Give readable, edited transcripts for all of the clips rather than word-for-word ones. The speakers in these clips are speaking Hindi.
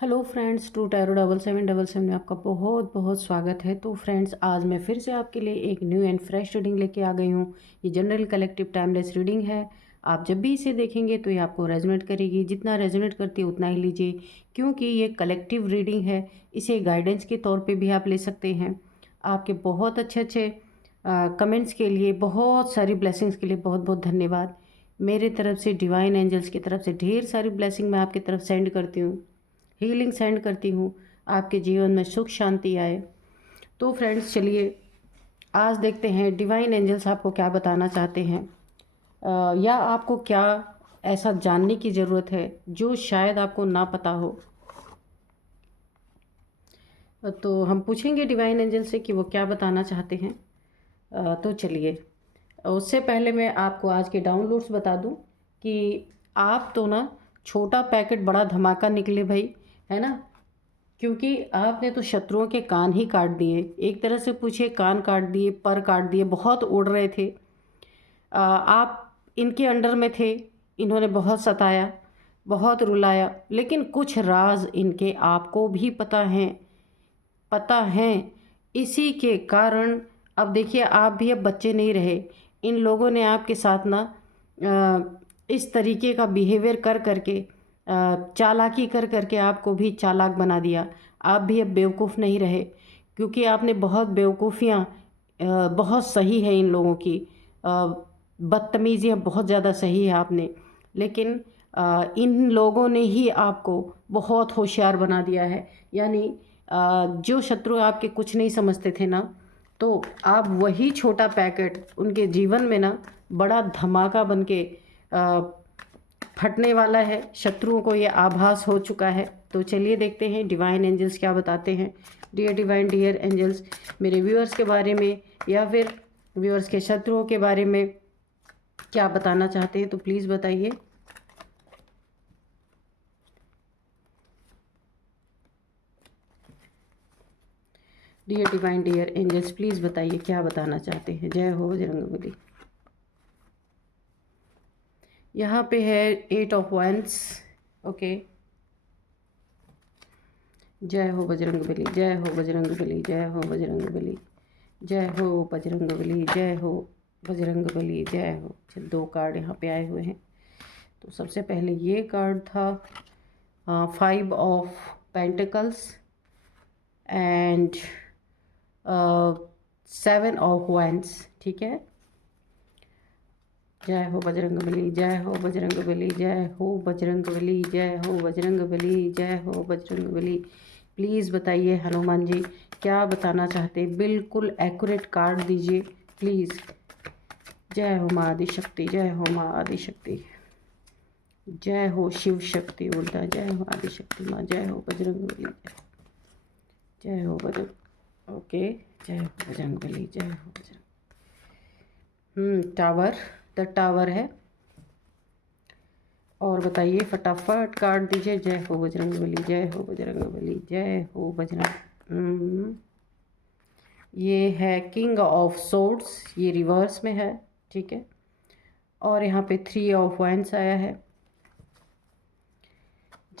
हेलो फ्रेंड्स, टू टैरो 7777 में आपका बहुत बहुत स्वागत है। तो फ्रेंड्स, आज मैं फिर से आपके लिए एक न्यू एंड फ्रेश रीडिंग लेके आ गई हूँ। ये जनरल कलेक्टिव टाइमलेस रीडिंग है। आप जब भी इसे देखेंगे तो ये आपको रेजोनेट करेगी। जितना रेजोनेट करती है उतना ही लीजिए, क्योंकि ये कलेक्टिव रीडिंग है। इसे गाइडेंस के तौर पर भी आप ले सकते हैं। आपके बहुत अच्छे अच्छे कमेंट्स के लिए, बहुत सारी ब्लेसिंग्स के लिए बहुत बहुत धन्यवाद। मेरे तरफ से, डिवाइन एंजल्स की तरफ से ढेर सारी ब्लेसिंग मैं आपकी तरफ सेंड करती हूँ, हीलिंग सेंड करती हूँ। आपके जीवन में सुख शांति आए। तो फ्रेंड्स, चलिए आज देखते हैं डिवाइन एंजल्स आपको क्या बताना चाहते हैं, या आपको क्या ऐसा जानने की ज़रूरत है जो शायद आपको ना पता हो। तो हम पूछेंगे डिवाइन एंजल से कि वो क्या बताना चाहते हैं। तो चलिए, उससे पहले मैं आपको आज के डाउनलोड्स बता दूं कि आप तो ना, छोटा पैकेट बड़ा धमाका निकले भाई, है ना। क्योंकि आपने तो शत्रुओं के कान ही काट दिए। एक तरह से पूछिए, कान काट दिए, पर काट दिए। बहुत उड़ रहे थे, आप इनके अंडर में थे। इन्होंने बहुत सताया, बहुत रुलाया, लेकिन कुछ राज इनके आपको भी पता है। इसी के कारण अब देखिए, आप भी अब बच्चे नहीं रहे। इन लोगों ने आपके साथ ना इस तरीके का बिहेवियर कर करके, चालाकी कर करके आपको भी चालाक बना दिया। आप भी अब बेवकूफ़ नहीं रहे, क्योंकि आपने बहुत बेवकूफ़ियाँ, बहुत सही है इन लोगों की, बदतमीज़ियाँ बहुत ज़्यादा सही है आपने। लेकिन इन लोगों ने ही आपको बहुत होशियार बना दिया है। यानी जो शत्रु आपके कुछ नहीं समझते थे ना, तो आप वही छोटा पैकेट उनके जीवन में ना बड़ा धमाका बन के फटने वाला है। शत्रुओं को ये आभास हो चुका है। तो चलिए देखते हैं डिवाइन एंजल्स क्या बताते हैं। डियर डिवाइन, डियर एंजल्स, मेरे व्यूअर्स के बारे में या फिर व्यूअर्स के शत्रुओं के बारे में क्या बताना चाहते हैं, तो प्लीज़ बताइए। Dear divine, dear angels, please बताइए क्या बताना चाहते हैं। जय हो बजरंगबली। यहाँ पे है 8 ऑफ वंस। ओके। जय हो बजरंगबली, जय हो बजरंगबली, जय हो बजरंगबली, जय हो बजरंगबली, जय हो बजरंगबली, जय हो। चल, 2 कार्ड यहाँ पे आए हुए हैं। तो सबसे पहले ये कार्ड था 5 of pentacles and 7 of wands. ठीक है। जय हो बजरंगबली, जय हो बजरंगबली, जय हो बजरंगबली, जय हो बजरंगबली, जय हो बजरंगबली। प्लीज़ बताइए हनुमान जी क्या बताना चाहते हैं। बिल्कुल एक्यूरेट कार्ड दीजिए प्लीज़। जय हो माँ आदिशक्ति, जय हो माँ आदिशक्ति, जय हो शिव शक्ति उर्दा, जय हो आदिशक्ति माँ, जय हो बजरंगबली, जय हो बजरंग। ओके, जय हो बजरंगबली, जय हो बजरंग। टावर, द टावर है। और बताइए, फटाफट कार्ड दीजिए। जय हो बजरंगबली, जय हो बजरंगबली, जय हो बजरंग। ये है किंग ऑफ सोर्ड्स, ये रिवर्स में है। ठीक है। और यहाँ पे 3 ऑफ वाइंस आया है।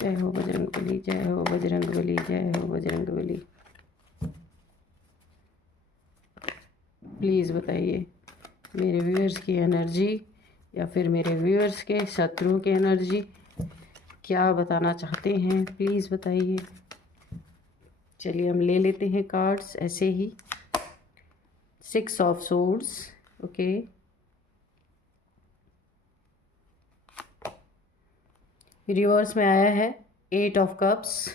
जय हो बजरंगबली, जय हो बजरंगबली, जय हो बजरंगबली। प्लीज़ बताइए मेरे व्यूअर्स की एनर्जी या फिर मेरे व्यूअर्स के शत्रुओं की एनर्जी क्या बताना चाहते हैं, प्लीज़ बताइए। चलिए हम ले लेते हैं कार्ड्स ऐसे ही। 6 ऑफ सोर्ड्स। ओके। रिवर्स में आया है 8 ऑफ कप्स।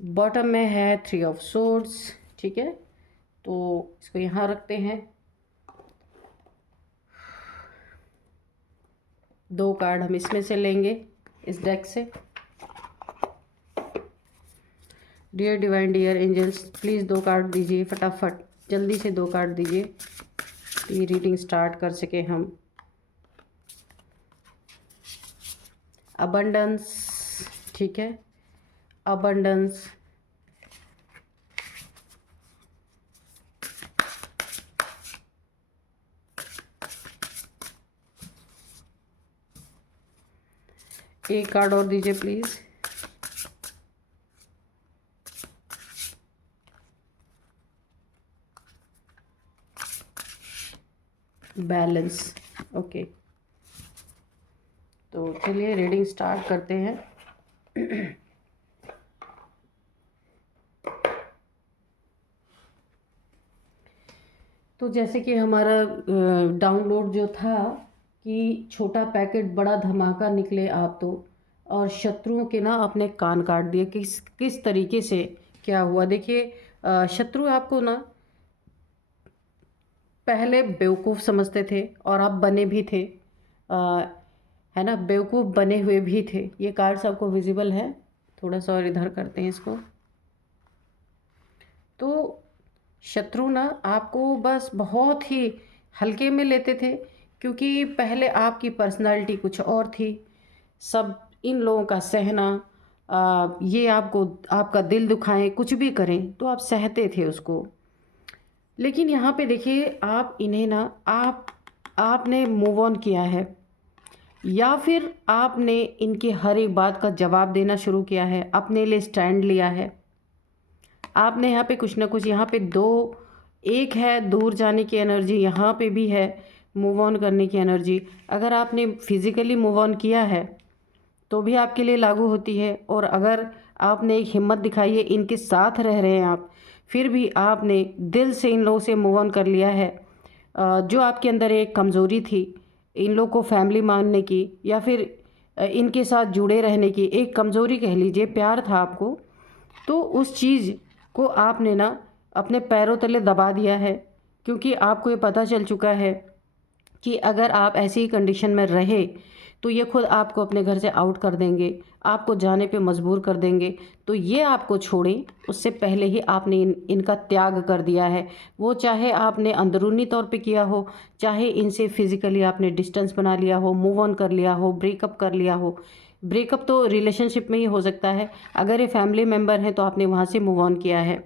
बॉटम में है 3 ऑफ सोर्ड्स। ठीक है। तो इसको यहाँ रखते हैं। 2 कार्ड हम इसमें से लेंगे, इस डेक से। Dear divine, dear angels, please 2 card दीजिए फटाफट, जल्दी से 2 कार्ड दीजिए, ये रीडिंग स्टार्ट कर सके हम। अबंडेंस। ठीक है। अबंडेंस। एक कार्ड और दीजिए प्लीज़। बैलेंस। ओके, तो चलिए रीडिंग स्टार्ट करते हैं। तो जैसे कि हमारा डाउनलोड जो था कि छोटा पैकेट बड़ा धमाका निकले आप तो, और शत्रुओं के ना अपने कान काट दिए। किस तरीके से क्या हुआ देखिए। शत्रु आपको ना पहले बेवकूफ़ समझते थे और आप बने भी थे, है ना, बेवकूफ़ बने हुए भी थे। ये कार्ड्स आपको विजिबल है, थोड़ा सा और इधर करते हैं इसको। तो शत्रु ना आपको बस बहुत ही हल्के में लेते थे, क्योंकि पहले आपकी पर्सनालिटी कुछ और थी। सब इन लोगों का सहना, ये आपको आपका दिल दुखाएं, कुछ भी करें तो आप सहते थे उसको। लेकिन यहाँ पे देखिए, आप इन्हें ना आपने मूव ऑन किया है, या फिर आपने इनकी हर एक बात का जवाब देना शुरू किया है, अपने लिए स्टैंड लिया है। आपने यहाँ पे कुछ ना कुछ, यहाँ पे दो, एक है दूर जाने की एनर्जी, यहाँ पे भी है मूव ऑन करने की एनर्जी। अगर आपने फिज़िकली मूव ऑन किया है तो भी आपके लिए लागू होती है, और अगर आपने एक हिम्मत दिखाई है, इनके साथ रह रहे हैं आप, फिर भी आपने दिल से इन लोगों से मूव ऑन कर लिया है। जो आपके अंदर एक कमज़ोरी थी, इन लोग को फैमिली मानने की या फिर इनके साथ जुड़े रहने की, एक कमज़ोरी कह लीजिए, प्यार था आपको, तो उस चीज़ को आपने ना अपने पैरों तले दबा दिया है। क्योंकि आपको ये पता चल चुका है कि अगर आप ऐसी ही कंडीशन में रहे तो ये खुद आपको अपने घर से आउट कर देंगे, आपको जाने पे मजबूर कर देंगे। तो ये आपको छोड़ें उससे पहले ही आपने इनका त्याग कर दिया है। वो चाहे आपने अंदरूनी तौर पे किया हो, चाहे इनसे फिज़िकली आपने डिस्टेंस बना लिया हो, मूव ऑन कर लिया हो, ब्रेकअप कर लिया हो। ब्रेकअप तो रिलेशनशिप में ही हो सकता है, अगर ये फैमिली मेम्बर हैं तो आपने वहाँ से मूव ऑन किया है।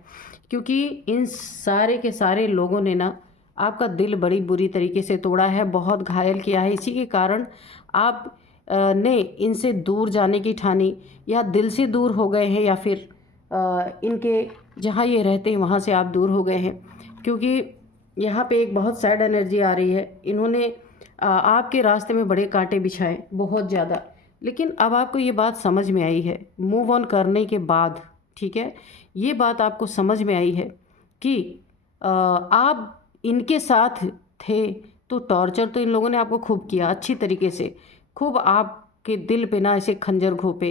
क्योंकि इन सारे के सारे लोगों ने ना आपका दिल बड़ी बुरी तरीके से तोड़ा है, बहुत घायल किया है। इसी के कारण आप ने इनसे दूर जाने की ठानी, या दिल से दूर हो गए हैं, या फिर इनके जहाँ ये रहते हैं वहाँ से आप दूर हो गए हैं। क्योंकि यहाँ पे एक बहुत सैड एनर्जी आ रही है। इन्होंने आपके रास्ते में बड़े कांटे बिछाए, बहुत ज़्यादा। लेकिन अब आपको ये बात समझ में आई है मूव ऑन करने के बाद, ठीक है, ये बात आपको समझ में आई है कि आप इनके साथ थे तो टॉर्चर तो इन लोगों ने आपको खूब किया, अच्छी तरीके से, खूब आपके दिल पे ना ऐसे खंजर घोंपे।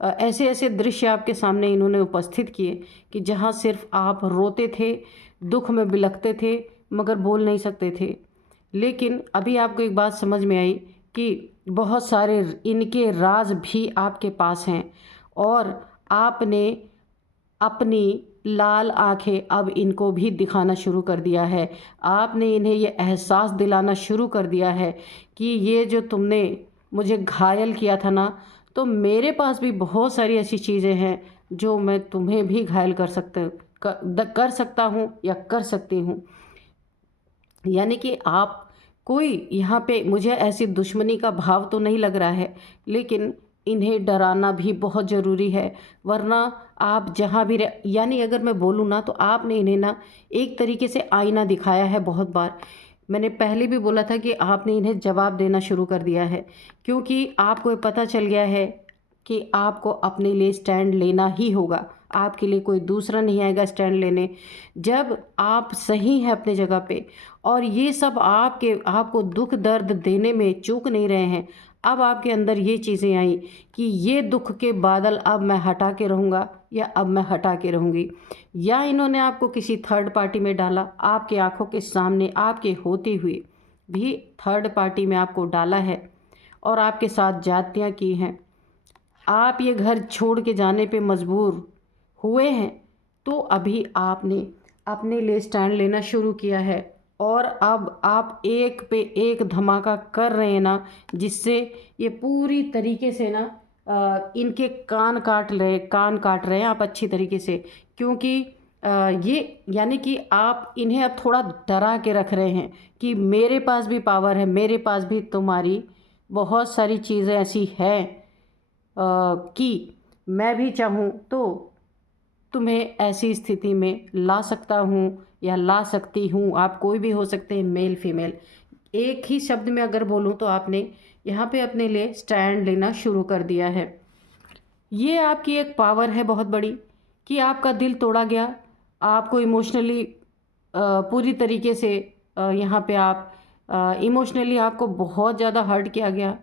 ऐसे ऐसे दृश्य आपके सामने इन्होंने उपस्थित किए कि जहाँ सिर्फ आप रोते थे, दुख में बिलखते थे, मगर बोल नहीं सकते थे। लेकिन अभी आपको एक बात समझ में आई कि बहुत सारे इनके राज भी आपके पास हैं, और आपने अपनी लाल आंखें अब इनको भी दिखाना शुरू कर दिया है। आपने इन्हें ये एहसास दिलाना शुरू कर दिया है कि ये जो तुमने मुझे घायल किया था ना, तो मेरे पास भी बहुत सारी ऐसी चीज़ें हैं जो मैं तुम्हें भी घायल कर सकता हूँ या कर सकती हूँ। यानी कि आप कोई यहाँ पे, मुझे ऐसी दुश्मनी का भाव तो नहीं लग रहा है, लेकिन इन्हें डराना भी बहुत ज़रूरी है। वरना आप जहाँ भी यानी अगर मैं बोलूँ ना, तो आपने इन्हें ना एक तरीके से आईना दिखाया है बहुत बार। मैंने पहले भी बोला था कि आपने इन्हें जवाब देना शुरू कर दिया है, क्योंकि आपको ये पता चल गया है कि आपको अपने लिए स्टैंड लेना ही होगा। आपके लिए कोई दूसरा नहीं आएगा स्टैंड लेने। जब आप सही हैं अपने जगह पे, और ये सब आपको दुख दर्द देने में चूक नहीं रहे हैं, अब आपके अंदर ये चीज़ें आई कि ये दुख के बादल अब मैं हटा के रहूँगा, या अब मैं हटा के रहूँगी। या इन्होंने आपको किसी थर्ड पार्टी में डाला, आपके आंखों के सामने आपके होते हुए भी थर्ड पार्टी में आपको डाला है, और आपके साथ जातियाँ की हैं। आप ये घर छोड़ के जाने पे मजबूर हुए हैं, तो अभी आपने अपने लिए स्टैंड लेना शुरू किया है, और अब आप एक पे एक धमाका कर रहे हैं ना, जिससे ये पूरी तरीके से ना इनके कान काट रहे हैं आप अच्छी तरीके से। क्योंकि ये यानी कि आप इन्हें अब थोड़ा डरा के रख रहे हैं कि मेरे पास भी पावर है, मेरे पास भी तुम्हारी बहुत सारी चीज़ें ऐसी हैं कि मैं भी चाहूँ तो तुम्हें ऐसी स्थिति में ला सकता हूँ या ला सकती हूँ। आप कोई भी हो सकते हैं, मेल फीमेल। एक ही शब्द में अगर बोलूँ तो आपने यहाँ पे अपने लिए स्टैंड लेना शुरू कर दिया है। ये आपकी एक पावर है बहुत बड़ी कि आपका दिल तोड़ा गया, आपको इमोशनली पूरी तरीके से यहाँ पे आप इमोशनली आपको बहुत ज़्यादा हर्ट किया गया।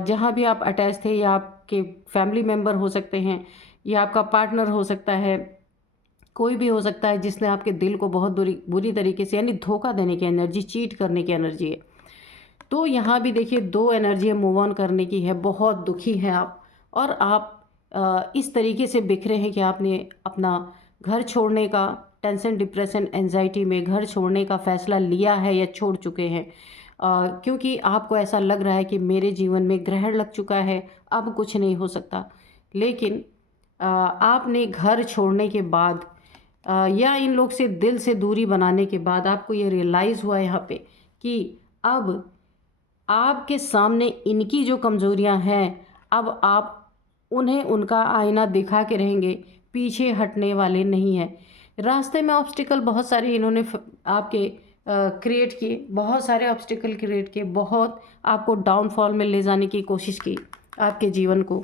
जहाँ भी आप अटैच थे, या आपके फैमिली मेम्बर हो सकते हैं, या आपका पार्टनर हो सकता है, कोई भी हो सकता है जिसने आपके दिल को बहुत बुरी बुरी तरीके से, यानी धोखा देने की एनर्जी, चीट करने की एनर्जी है। तो यहाँ भी देखिए 2 एनर्जी मूव ऑन करने की है। बहुत दुखी हैं आप, और आप इस तरीके से बिखरे हैं कि आपने अपना घर छोड़ने का, टेंशन, डिप्रेशन, एंजाइटी में घर छोड़ने का फ़ैसला लिया है या छोड़ चुके हैं। क्योंकि आपको ऐसा लग रहा है कि मेरे जीवन में ग्रहण लग चुका है, अब कुछ नहीं हो सकता। लेकिन आपने घर छोड़ने के बाद या इन लोग से दिल से दूरी बनाने के बाद आपको ये रियलाइज़ हुआ यहाँ पे कि अब आपके सामने इनकी जो कमज़ोरियाँ हैं, अब आप उन्हें उनका आईना दिखा के रहेंगे, पीछे हटने वाले नहीं हैं। रास्ते में ऑब्स्टिकल बहुत सारे इन्होंने आपके क्रिएट किए, बहुत सारे ऑब्स्टिकल क्रिएट किए, बहुत आपको डाउनफॉल में ले जाने की कोशिश की, आपके जीवन को,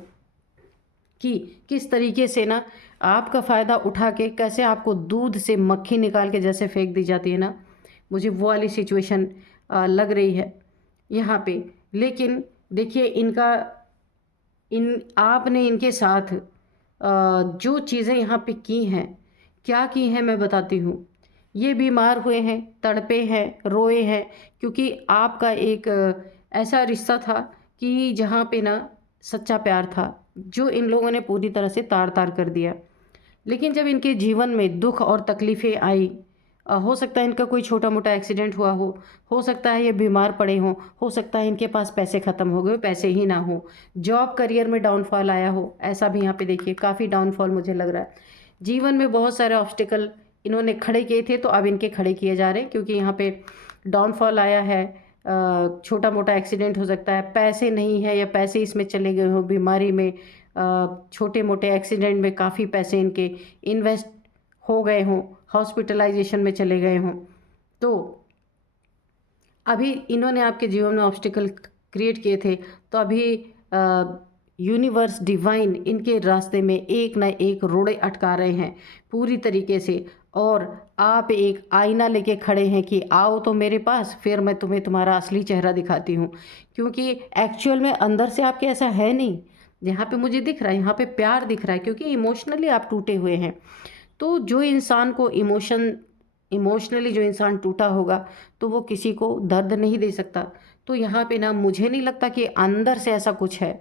कि किस तरीके से ना आपका फ़ायदा उठा के कैसे आपको दूध से मक्खी निकाल के जैसे फेंक दी जाती है ना, मुझे वो वाली सिचुएशन लग रही है यहाँ पे। लेकिन देखिए आपने इनके साथ जो चीज़ें यहाँ पे की हैं, क्या की हैं मैं बताती हूँ। ये बीमार हुए हैं, तड़पे हैं, रोए हैं, क्योंकि आपका एक ऐसा रिश्ता था कि जहाँ पे ना सच्चा प्यार था, जो इन लोगों ने पूरी तरह से तार-तार कर दिया। लेकिन जब इनके जीवन में दुःख और तकलीफ़ें आई, हो सकता है इनका कोई छोटा-मोटा एक्सीडेंट हुआ हो सकता है ये बीमार पड़े हों, हो सकता है इनके पास पैसे ख़त्म हो गए, पैसे ही ना हो, जॉब करियर में डाउनफॉल आया हो, ऐसा भी यहाँ पे देखिए काफ़ी डाउनफॉल मुझे लग रहा है। जीवन में बहुत सारे ऑब्स्टिकल इन्होंने खड़े किए थे, तो अब इनके खड़े किए जा रहे हैं, क्योंकि यहाँ पे डाउनफॉल आया है। छोटा-मोटा एक्सीडेंट हो सकता है, पैसे नहीं है या पैसे इसमें चले गए हों बीमारी में, छोटे-मोटे एक्सीडेंट में काफ़ी पैसे इनके इन्वेस्ट हो गए हों, हॉस्पिटलाइजेशन में चले गए हों। तो अभी इन्होंने आपके जीवन में ऑब्स्टिकल क्रिएट किए थे, तो अभी यूनिवर्स, डिवाइन इनके रास्ते में एक ना एक रोड़े अटका रहे हैं पूरी तरीके से, और आप एक आईना लेके खड़े हैं कि आओ तो मेरे पास, फिर मैं तुम्हें तुम्हारा असली चेहरा दिखाती हूँ। क्योंकि एक्चुअल में अंदर से आपके ऐसा है नहीं। यहाँ पे मुझे दिख रहा है, यहाँ पे प्यार दिख रहा है, क्योंकि इमोशनली आप टूटे हुए हैं। तो जो इंसान को इमोशनली जो इंसान टूटा होगा, तो वो किसी को दर्द नहीं दे सकता। तो यहाँ पे ना मुझे नहीं लगता कि अंदर से ऐसा कुछ है।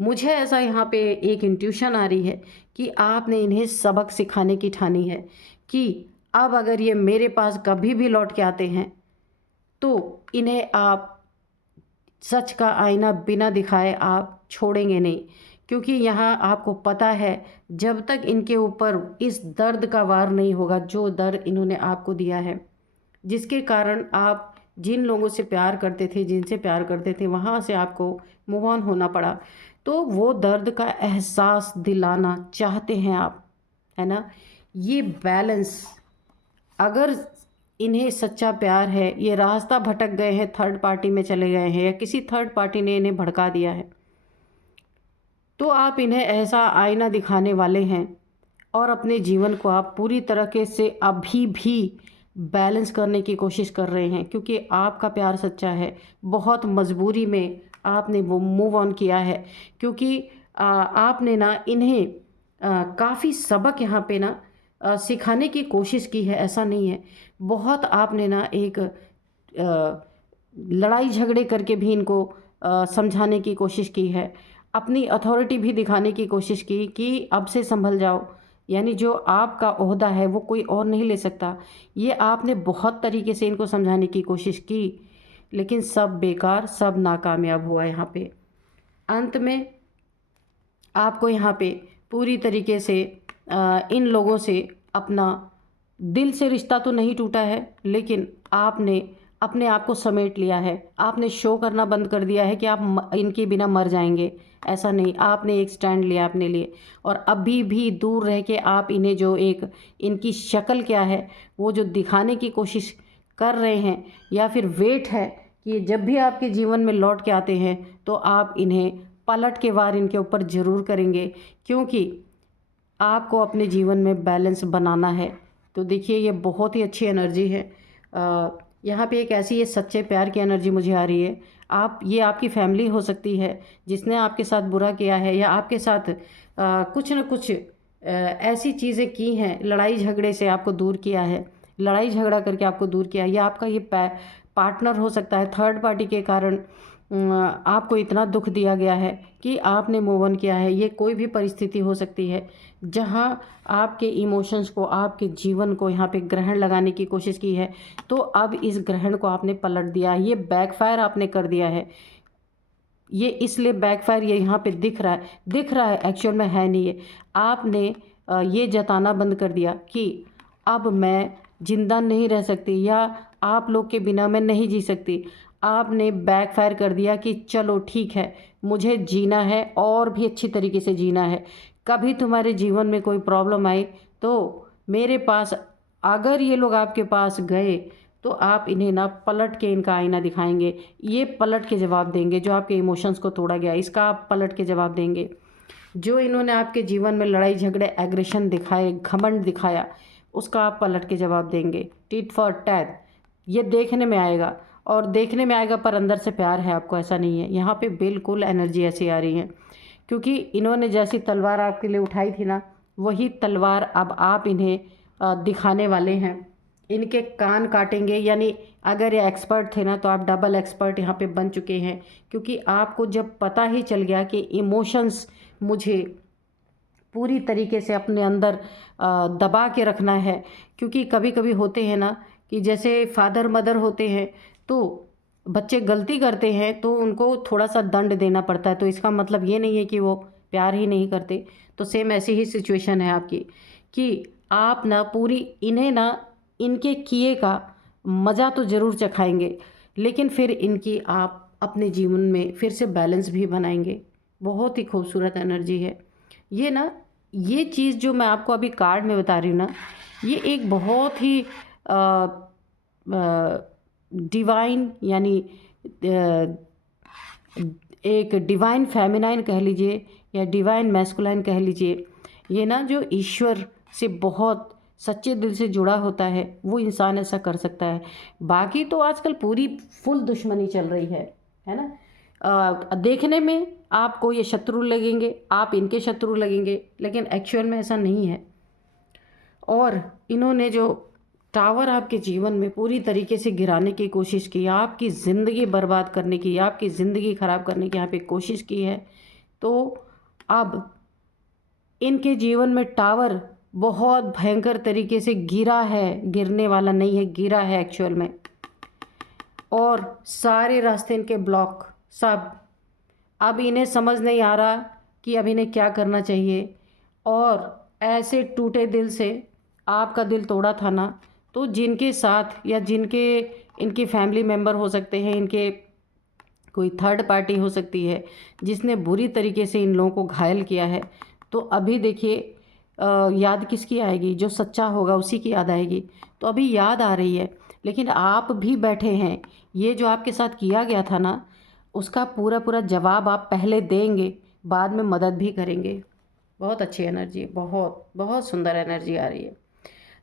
मुझे ऐसा यहाँ पे एक इंट्यूशन आ रही है कि आपने इन्हें सबक सिखाने की ठानी है कि अब अगर ये मेरे पास कभी भी लौट के आते हैं, तो इन्हें आप सच का आईना बिना दिखाए आप छोड़ेंगे नहीं। क्योंकि यहाँ आपको पता है, जब तक इनके ऊपर इस दर्द का वार नहीं होगा, जो दर्द इन्होंने आपको दिया है, जिसके कारण आप जिन लोगों से प्यार करते थे, जिनसे प्यार करते थे, वहाँ से आपको मूव ऑन होना पड़ा। तो वो दर्द का एहसास दिलाना चाहते हैं आप, है ना? ये बैलेंस, अगर इन्हें सच्चा प्यार है, ये रास्ता भटक गए हैं, थर्ड पार्टी में चले गए हैं, या किसी थर्ड पार्टी ने इन्हें भड़का दिया है, तो आप इन्हें ऐसा आईना दिखाने वाले हैं, और अपने जीवन को आप पूरी तरीके से अभी भी बैलेंस करने की कोशिश कर रहे हैं, क्योंकि आपका प्यार सच्चा है। बहुत मजबूरी में आपने वो मूव ऑन किया है, क्योंकि आपने ना इन्हें काफ़ी सबक यहाँ पे ना सिखाने की कोशिश की है, ऐसा नहीं है। बहुत आपने ना एक लड़ाई झगड़े करके भी इनको समझाने की कोशिश की है, अपनी अथॉरिटी भी दिखाने की कोशिश की कि अब से संभल जाओ, यानी जो आपका ओहदा है वो कोई और नहीं ले सकता। ये आपने बहुत तरीके से इनको समझाने की कोशिश की, लेकिन सब बेकार, सब नाकामयाब हुआ यहाँ पे। अंत में आपको यहाँ पे पूरी तरीके से इन लोगों से अपना दिल से रिश्ता तो नहीं टूटा है, लेकिन आपने अपने आप को समेट लिया है, आपने शो करना बंद कर दिया है कि आप इनके बिना मर जाएंगे। ऐसा नहीं, आपने एक स्टैंड लिया अपने लिए और अभी भी दूर रह के आप इन्हें जो एक इनकी शक्ल क्या है वो जो दिखाने की कोशिश कर रहे हैं या फिर वेट है कि जब भी आपके जीवन में लौट के आते हैं तो आप इन्हें पलट के वार इनके ऊपर ज़रूर करेंगे, क्योंकि आपको अपने जीवन में बैलेंस बनाना है। तो देखिए ये बहुत ही अच्छी एनर्जी है। यहाँ पे एक ऐसी ये सच्चे प्यार की एनर्जी मुझे आ रही है। ये आपकी फैमिली हो सकती है जिसने आपके साथ बुरा किया है या आपके साथ कुछ न कुछ ऐसी चीज़ें की हैं, लड़ाई झगड़े से आपको दूर किया है, लड़ाई झगड़ा करके आपको दूर किया है, या आपका ये पार्टनर हो सकता है थर्ड पार्टी के कारण आपको इतना दुख दिया गया है कि आपने मूव ऑन किया है। ये कोई भी परिस्थिति हो सकती है जहाँ आपके इमोशंस को, आपके जीवन को यहाँ पे ग्रहण लगाने की कोशिश की है, तो अब इस ग्रहण को आपने पलट दिया है, ये बैकफायर आपने कर दिया है। ये इसलिए बैकफायर ये यहाँ पे दिख रहा है एक्चुअल में है नहीं है। आपने ये जताना बंद कर दिया कि अब मैं जिंदा नहीं रह सकती या आप लोग के बिना मैं नहीं जी सकती। आपने बैकफायर कर दिया कि चलो ठीक है, मुझे जीना है और भी अच्छी तरीके से जीना है। कभी तुम्हारे जीवन में कोई प्रॉब्लम आई तो मेरे पास, अगर ये लोग आपके पास गए तो आप इन्हें ना पलट के इनका आईना दिखाएंगे, ये पलट के जवाब देंगे। जो आपके इमोशंस को तोड़ा गया इसका आप पलट के जवाब देंगे। जो इन्होंने आपके जीवन में लड़ाई झगड़े, एग्रेशन दिखाए, घमंड दिखाया, उसका आप पलट के जवाब देंगे। टिट फॉर टैट ये देखने में आएगा, और देखने में आएगा पर अंदर से प्यार है आपको, ऐसा नहीं है। यहाँ पे बिल्कुल एनर्जी ऐसी आ रही है क्योंकि इन्होंने जैसी तलवार आपके लिए उठाई थी ना, वही तलवार अब आप इन्हें दिखाने वाले हैं। इनके कान काटेंगे, यानी अगर ये एक्सपर्ट थे ना तो आप डबल एक्सपर्ट यहाँ पे बन चुके हैं, क्योंकि आपको जब पता ही चल गया कि इमोशंस मुझे पूरी तरीके से अपने अंदर दबा के रखना है। क्योंकि कभी कभी होते हैं ना कि जैसे फादर मदर होते हैं तो बच्चे गलती करते हैं तो उनको थोड़ा सा दंड देना पड़ता है, तो इसका मतलब ये नहीं है कि वो प्यार ही नहीं करते। तो सेम ऐसी ही सिचुएशन है आपकी कि आप ना पूरी इन्हें ना इनके किए का मज़ा तो ज़रूर चखाएंगे, लेकिन फिर इनकी आप अपने जीवन में फिर से बैलेंस भी बनाएंगे। बहुत ही खूबसूरत एनर्जी है ये ना। ये चीज़ जो मैं आपको अभी कार्ड में बता रही हूँ ना, ये एक बहुत ही डिवाइन, यानी एक डिवाइन फेमिनाइन कह लीजिए या डिवाइन मैस्कुलाइन कह लीजिए। ये ना जो ईश्वर से बहुत सच्चे दिल से जुड़ा होता है वो इंसान ऐसा कर सकता है। बाकी तो आजकल पूरी फुल दुश्मनी चल रही है ना। देखने में आपको ये शत्रु लगेंगे, आप इनके शत्रु लगेंगे, लेकिन एक्चुअल में ऐसा नहीं है। और इन्होंने जो टावर आपके जीवन में पूरी तरीके से गिराने की कोशिश की, आपकी ज़िंदगी बर्बाद करने की, आपकी ज़िंदगी ख़राब करने की यहाँ पे कोशिश की है, तो अब इनके जीवन में टावर बहुत भयंकर तरीके से गिरा है, गिरने वाला नहीं है, गिरा है एक्चुअल में। और सारे रास्ते इनके ब्लॉक सब। अब इन्हें समझ नहीं आ रहा कि अब इन्हें क्या करना चाहिए। और ऐसे टूटे दिल से आपका दिल तोड़ा था ना, तो जिनके साथ या जिनके इनकी फैमिली मेम्बर हो सकते हैं, इनके कोई थर्ड पार्टी हो सकती है जिसने बुरी तरीके से इन लोगों को घायल किया है, तो अभी देखिए याद किसकी आएगी? जो सच्चा होगा उसी की याद आएगी। तो अभी याद आ रही है, लेकिन आप भी बैठे हैं। ये जो आपके साथ किया गया था ना, उसका पूरा पूरा जवाब आप पहले देंगे, बाद में मदद भी करेंगे। बहुत अच्छी एनर्जी, बहुत बहुत सुंदर एनर्जी आ रही है।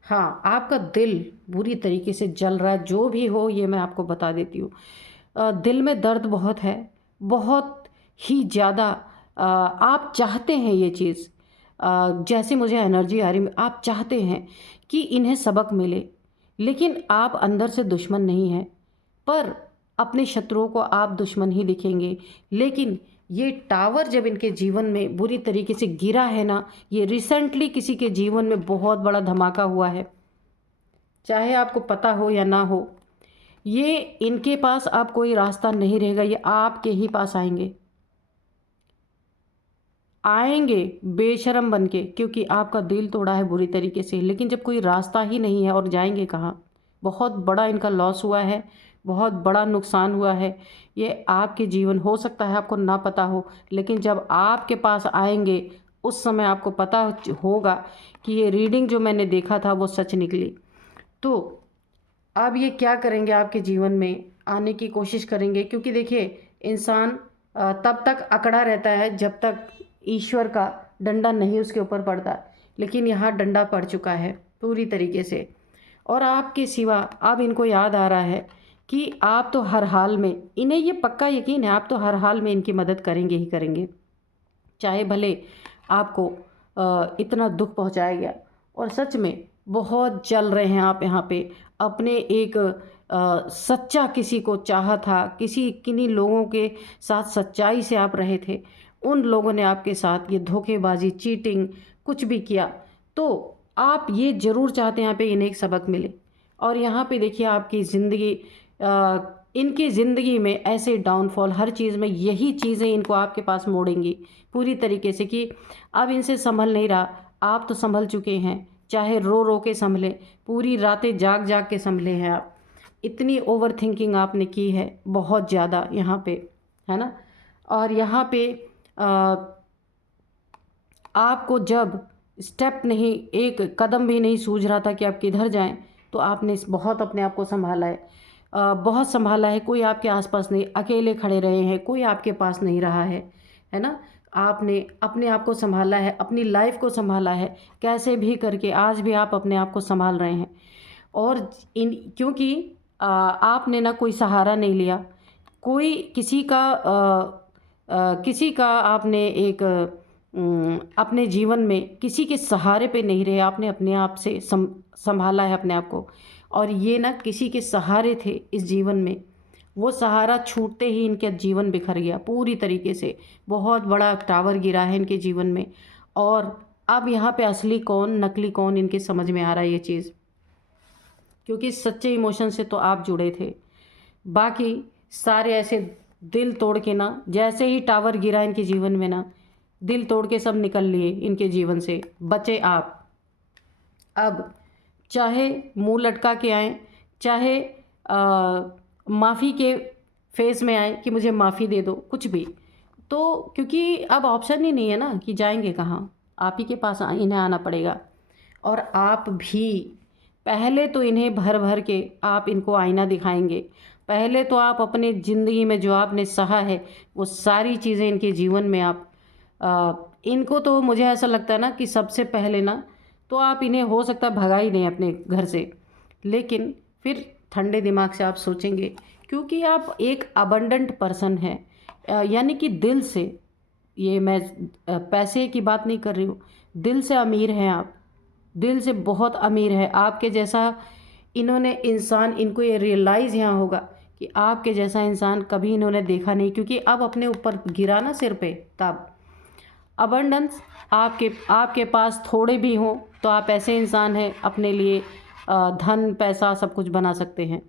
हाँ, आपका दिल बुरी तरीके से जल रहा है, जो भी हो ये मैं आपको बता देती हूँ। दिल में दर्द बहुत है, बहुत ही ज़्यादा। आप चाहते हैं ये चीज़, जैसे मुझे एनर्जी आ रही, आप चाहते हैं कि इन्हें सबक मिले, लेकिन आप अंदर से दुश्मन नहीं हैं, पर अपने शत्रुओं को आप दुश्मन ही दिखेंगे। लेकिन ये टावर जब इनके जीवन में बुरी तरीके से गिरा है ना, ये रिसेंटली किसी के जीवन में बहुत बड़ा धमाका हुआ है, चाहे आपको पता हो या ना हो। ये इनके पास अब कोई रास्ता नहीं रहेगा, ये आपके ही पास आएंगे बेशरम बन के, क्योंकि आपका दिल तोड़ा है बुरी तरीके से। लेकिन जब कोई रास्ता ही नहीं है और जाएंगे कहाँ? बहुत बड़ा इनका लॉस हुआ है, बहुत बड़ा नुकसान हुआ है, ये आपके जीवन हो सकता है आपको ना पता हो, लेकिन जब आपके पास आएंगे उस समय आपको पता होगा कि ये रीडिंग जो मैंने देखा था वो सच निकली। तो अब ये क्या करेंगे, आपके जीवन में आने की कोशिश करेंगे, क्योंकि देखिए इंसान तब तक अकड़ा रहता है जब तक ईश्वर का डंडा नहीं उसके ऊपर पड़ता, लेकिन यहाँ डंडा पड़ चुका है पूरी तरीके से। और आपके सिवा अब इनको याद आ रहा है कि आप तो हर हाल में, इन्हें ये पक्का यकीन है आप तो हर हाल में इनकी मदद करेंगे ही करेंगे, चाहे भले आपको इतना दुख पहुंचाया गया। और सच में बहुत जल रहे हैं आप यहाँ पे, अपने एक सच्चा किसी को चाहा था, किन्हीं लोगों के साथ सच्चाई से आप रहे थे, उन लोगों ने आपके साथ ये धोखेबाजी, चीटिंग कुछ भी किया, तो आप ये ज़रूर चाहते हैं यहाँ पे इन्हें एक सबक मिले। और यहाँ पे देखिए आपकी ज़िंदगी, इनकी ज़िंदगी में ऐसे डाउनफॉल, हर चीज़ में यही चीज़ें इनको आपके पास मोड़ेंगी पूरी तरीके से कि अब इनसे संभल नहीं रहा। आप तो संभल चुके हैं, चाहे रो रो के संभले, पूरी रातें जाग जाग के संभले हैं आप, इतनी ओवर थिंकिंग आपने की है बहुत ज़्यादा यहाँ पे, है ना। और यहाँ पे आपको जब स्टेप नहीं, एक कदम भी नहीं सूझ रहा था कि आप किधर जाएं, तो आपने बहुत अपने आप को संभाला है, बहुत संभाला है। कोई आपके आसपास नहीं, अकेले खड़े रहे हैं, कोई आपके पास नहीं रहा है ना। आपने अपने आप को संभाला है, अपनी लाइफ को संभाला है, कैसे भी करके आज भी आप अपने आप को संभाल रहे हैं। और क्योंकि आपने ना कोई सहारा नहीं लिया, कोई किसी का आपने एक अपने जीवन में किसी के सहारे पे नहीं रहे, आपने अपने आप से संभाला है अपने आप को। और ये ना किसी के सहारे थे इस जीवन में, वो सहारा छूटते ही इनका जीवन बिखर गया पूरी तरीके से, बहुत बड़ा टावर गिरा है इनके जीवन में। और अब यहाँ पे असली कौन नकली कौन इनके समझ में आ रहा है ये चीज़, क्योंकि सच्चे इमोशन से तो आप जुड़े थे, बाकी सारे ऐसे दिल तोड़ के ना, जैसे ही टावर गिरा इनके जीवन में ना, दिल तोड़ के सब निकल लिए इनके जीवन से, बचे आप। अब चाहे मुंह लटका के आएँ, चाहे माफ़ी के फेस में आए कि मुझे माफ़ी दे दो, कुछ भी, तो क्योंकि अब ऑप्शन ही नहीं है ना कि जाएंगे कहाँ, आप ही के पास इन्हें आना पड़ेगा। और आप भी पहले तो इन्हें भर भर के आप इनको आईना दिखाएंगे, पहले तो आप अपने ज़िंदगी में जो आपने सहा है वो सारी चीज़ें इनके जीवन में आप इनको, तो मुझे ऐसा लगता है ना कि सबसे पहले ना तो आप इन्हें हो सकता है भगा ही दें अपने घर से, लेकिन फिर ठंडे दिमाग से आप सोचेंगे, क्योंकि आप एक अबंडेंट पर्सन हैं, यानी कि दिल से, ये मैं पैसे की बात नहीं कर रही हूँ, दिल से अमीर हैं आप, दिल से बहुत अमीर है। आपके जैसा इन्होंने इंसान, इनको ये रियलाइज़ यहाँ होगा कि आपके जैसा इंसान कभी इन्होंने देखा नहीं, क्योंकि अब अपने ऊपर गिरा ना सिर पे, तब अबंडेंस आपके पास थोड़े भी हों तो आप ऐसे इंसान हैं अपने लिए धन पैसा सब कुछ बना सकते हैं,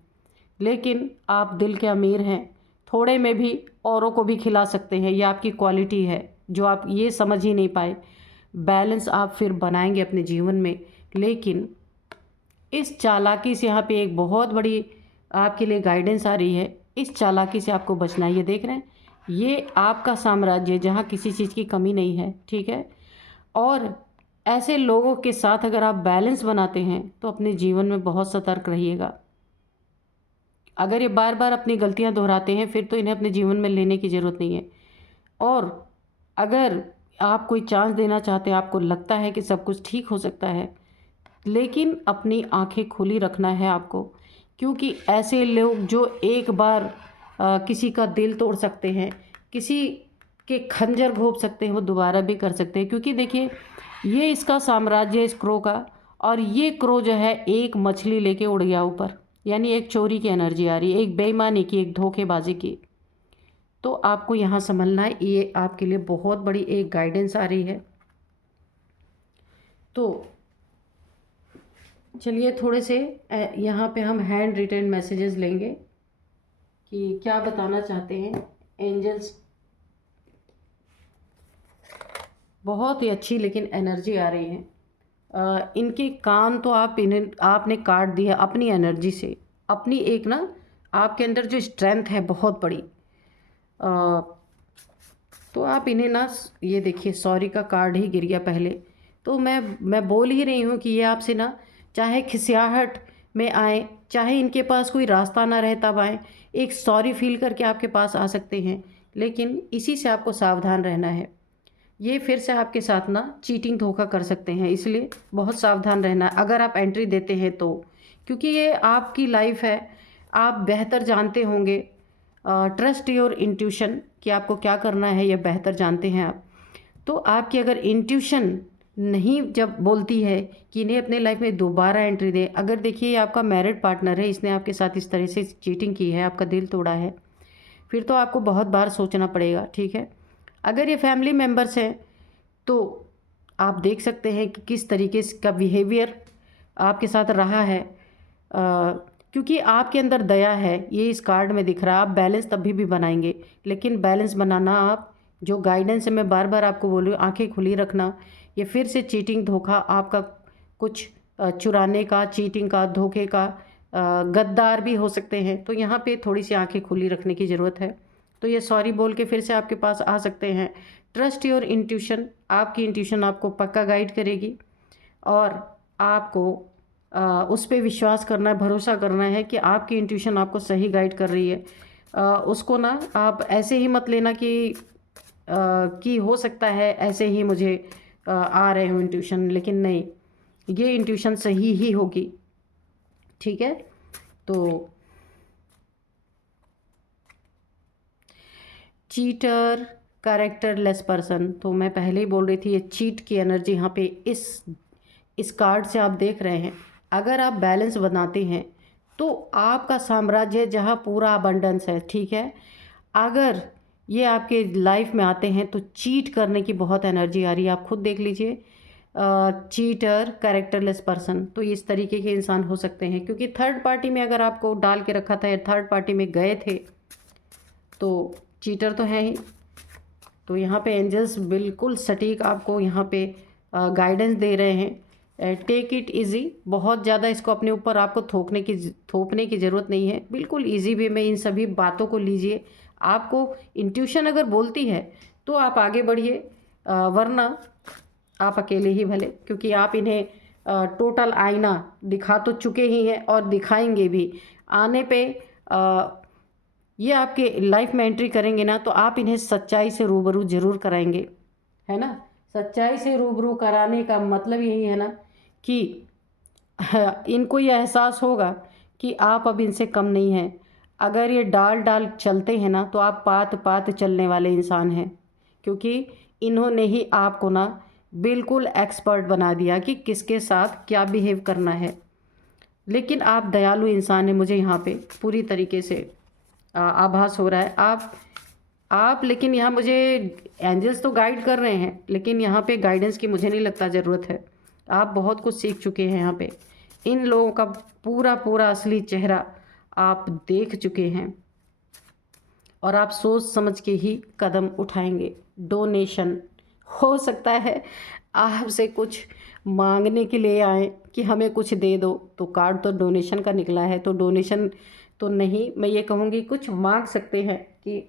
लेकिन आप दिल के अमीर हैं, थोड़े में भी औरों को भी खिला सकते हैं, ये आपकी क्वालिटी है जो आप ये समझ ही नहीं पाए। बैलेंस आप फिर बनाएंगे अपने जीवन में, लेकिन इस चालाकी से यहाँ पे एक बहुत बड़ी आपके लिए गाइडेंस आ रही है, इस चालाकी से आपको बचना है। ये देख रहे हैं, ये आपका साम्राज्य जहाँ किसी चीज़ की कमी नहीं है, ठीक है। और ऐसे लोगों के साथ अगर आप बैलेंस बनाते हैं तो अपने जीवन में बहुत सतर्क रहिएगा। अगर ये बार बार अपनी गलतियां दोहराते हैं फिर तो इन्हें अपने जीवन में लेने की ज़रूरत नहीं है। और अगर आप कोई चांस देना चाहते हैं, आपको लगता है कि सब कुछ ठीक हो सकता है, लेकिन अपनी आंखें खुली रखना है आपको, क्योंकि ऐसे लोग जो एक बार किसी का दिल तोड़ सकते हैं, किसी के खंजर घोंप सकते हैं, वो दोबारा भी कर सकते हैं। क्योंकि देखिए ये इसका साम्राज्य इस क्रो का, और ये क्रो जो है एक मछली लेके उड़ गया ऊपर, यानी एक चोरी की एनर्जी आ रही है, एक बेईमानी की, एक धोखेबाजी की। तो आपको यहाँ संभलना है, ये आपके लिए बहुत बड़ी एक गाइडेंस आ रही है। तो चलिए थोड़े से यहाँ पे हम हैंड रिटन मैसेजेस लेंगे कि क्या बताना चाहते हैं एंजल्स। बहुत ही अच्छी लेकिन एनर्जी आ रही है। इनके कान तो आपने काट दिया अपनी एनर्जी से, अपनी एक ना आपके अंदर जो स्ट्रेंथ है बहुत बड़ी। अ, तो आप इन्हें ना, ये देखिए सॉरी का कार्ड ही गिर गया पहले। तो मैं बोल ही रही हूँ कि ये आपसे ना, चाहे खिसियाहट में आए, चाहे इनके पास कोई रास्ता ना रहे तब आए, एक सॉरी फील करके आपके पास आ सकते हैं। लेकिन इसी से आपको सावधान रहना है। ये फिर से आपके साथ ना चीटिंग धोखा कर सकते हैं, इसलिए बहुत सावधान रहना है अगर आप एंट्री देते हैं तो। क्योंकि ये आपकी लाइफ है, आप बेहतर जानते होंगे। ट्रस्ट योर इंट्यूशन कि आपको क्या करना है, ये बेहतर जानते हैं आप। तो आपकी अगर इंट्यूशन नहीं जब बोलती है कि इन्हें अपने लाइफ में दोबारा एंट्री दे, अगर देखिए ये आपका मैरिड पार्टनर है, इसने आपके साथ इस तरह से चीटिंग की है, आपका दिल तोड़ा है, फिर तो आपको बहुत बार सोचना पड़ेगा, ठीक है। अगर ये फैमिली मेम्बर्स हैं तो आप देख सकते हैं कि किस तरीके का बिहेवियर आपके साथ रहा है। क्योंकि आपके अंदर दया है, ये इस कार्ड में दिख रहा है। आप बैलेंस तभी भी बनाएंगे, लेकिन बैलेंस बनाना, आप जो गाइडेंस है मैं बार बार आपको बोल रही हूँ, आंखें खुली रखना। ये फिर से चीटिंग धोखा आपका कुछ चुराने का, चीटिंग का, धोखे का, गद्दार भी हो सकते हैं। तो यहाँ पे थोड़ी सी आंखें खुली रखने की ज़रूरत है। तो ये सॉरी बोल के फिर से आपके पास आ सकते हैं। ट्रस्ट योर इंट्यूशन, आपकी इंट्यूशन आपको पक्का गाइड करेगी और आपको उस पर विश्वास करना है, भरोसा करना है कि आपकी इंट्यूशन आपको सही गाइड कर रही है। उसको ना आप ऐसे ही मत लेना कि हो सकता है ऐसे ही मुझे आ रहे हो इंट्यूशन, लेकिन नहीं, ये इंट्यूशन सही ही होगी, ठीक है। तो चीटर, कैरेक्टरलेस पर्सन, तो मैं पहले ही बोल रही थी, ये चीट की एनर्जी यहाँ पे इस कार्ड से आप देख रहे हैं। अगर आप बैलेंस बनाते हैं तो आपका साम्राज्य जहाँ पूरा अबंडेंस है, ठीक है। अगर ये आपके लाइफ में आते हैं तो चीट करने की बहुत एनर्जी आ रही है, आप खुद देख लीजिए। चीटर, कैरेक्टरलेस पर्सन, तो इस तरीके के इंसान हो सकते हैं। क्योंकि थर्ड पार्टी में अगर आपको डाल के रखा था या थर्ड पार्टी में गए थे तो चीटर तो है ही। तो यहाँ पे एंजल्स बिल्कुल सटीक आपको यहाँ पे गाइडेंस दे रहे हैं। टेक इट इजी, बहुत ज़्यादा इसको अपने ऊपर आपको थोपने की ज़रूरत नहीं है। बिल्कुल इजी वे में इन सभी बातों को लीजिए। आपको इंट्यूशन अगर बोलती है तो आप आगे बढ़िए, वरना आप अकेले ही भले। क्योंकि आप इन्हें टोटल आईना दिखा तो चुके ही हैं और दिखाएंगे भी। आने पे ये आपके लाइफ में एंट्री करेंगे ना, तो आप इन्हें सच्चाई से रूबरू जरूर कराएंगे, है ना। सच्चाई से रूबरू कराने का मतलब यही है ना कि इनको ये एहसास होगा कि आप अब इनसे कम नहीं हैं। अगर ये डाल डाल चलते हैं ना, तो आप पात पात चलने वाले इंसान हैं। क्योंकि इन्होंने ही आपको ना बिल्कुल एक्सपर्ट बना दिया कि किसके साथ क्या बिहेव करना है। लेकिन आप दयालु इंसान हैं, मुझे यहाँ पे पूरी तरीके से आभास हो रहा है। आप लेकिन यहाँ मुझे एंजल्स तो गाइड कर रहे हैं, लेकिन यहाँ पे गाइडेंस की मुझे नहीं लगता ज़रूरत है। आप बहुत कुछ सीख चुके हैं यहाँ पे। इन लोगों का पूरा पूरा असली चेहरा आप देख चुके हैं और आप सोच समझ के ही कदम उठाएंगे। डोनेशन, हो सकता है आपसे कुछ मांगने के लिए आए कि हमें कुछ दे दो, तो कार्ड तो डोनेशन का निकला है। तो डोनेशन तो नहीं, मैं ये कहूँगी कुछ मांग सकते हैं कि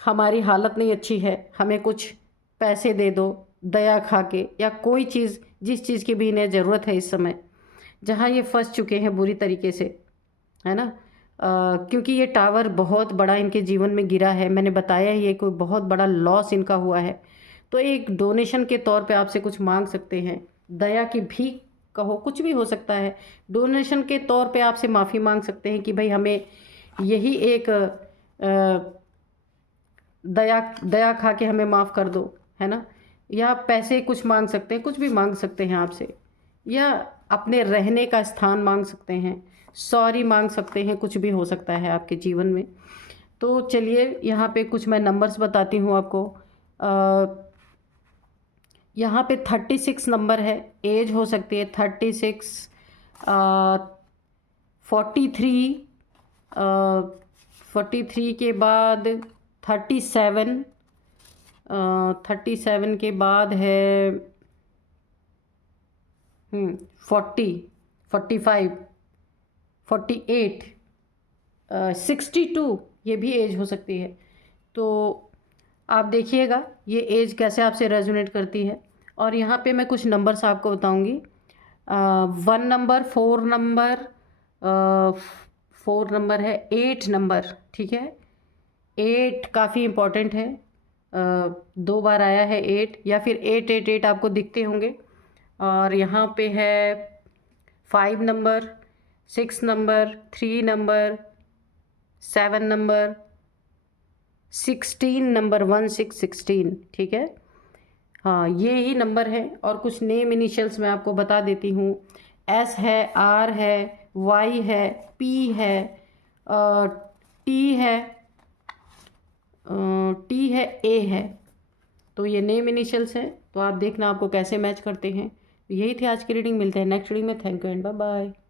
हमारी हालत नहीं अच्छी है, हमें कुछ पैसे दे दो दया खा के, या कोई चीज़, जिस चीज़ की भी इन्हें ज़रूरत है इस समय, जहाँ ये फंस चुके हैं बुरी तरीके से, है ना। क्योंकि ये टावर बहुत बड़ा इनके जीवन में गिरा है, मैंने बताया ही, ये कोई बहुत बड़ा लॉस इनका हुआ है। तो एक डोनेशन के तौर पे आपसे कुछ मांग सकते हैं, दया की भीख कहो, कुछ भी हो सकता है। डोनेशन के तौर पे आपसे माफ़ी मांग सकते हैं कि भाई हमें यही एक दया दया खा के हमें माफ़ कर दो, है ना। या पैसे कुछ मांग सकते हैं, कुछ भी मांग सकते हैं आपसे, या अपने रहने का स्थान मांग सकते हैं, सॉरी मांग सकते हैं, कुछ भी हो सकता है आपके जीवन में। तो चलिए यहाँ पे कुछ मैं नंबर्स बताती हूँ आपको। यहाँ पे 36 नंबर है, एज हो सकती है 36, 43, 43 के बाद 37, 37 के बाद है 40, 45, 48, 62 ये भी एज हो सकती है। तो आप देखिएगा ये एज कैसे आपसे रेजोनेट करती है। और यहाँ पे मैं कुछ नंबर्स आपको बताऊँगी। 1 नंबर, 4 नंबर, 4 नंबर है, 8 नंबर, ठीक है। 8 काफ़ी इम्पॉर्टेंट है। 2 बार आया है 8, या फिर 888 आपको दिखते होंगे। और यहाँ पे है 5 number, 6 number, 3 number, 7 number, 16 number, 1616, ठीक है। हाँ, ये ही नंबर है। और कुछ नेम इनिशियल्स मैं आपको बता देती हूँ। एस है, आर है, वाई है, पी है, टी है, ए है। तो ये नेम इनिशियल्स हैं। तो आप देखना आपको कैसे मैच करते हैं। यही थी आज की रीडिंग। मिलते हैं नेक्स्ट रीडिंग में। Thank you and bye bye.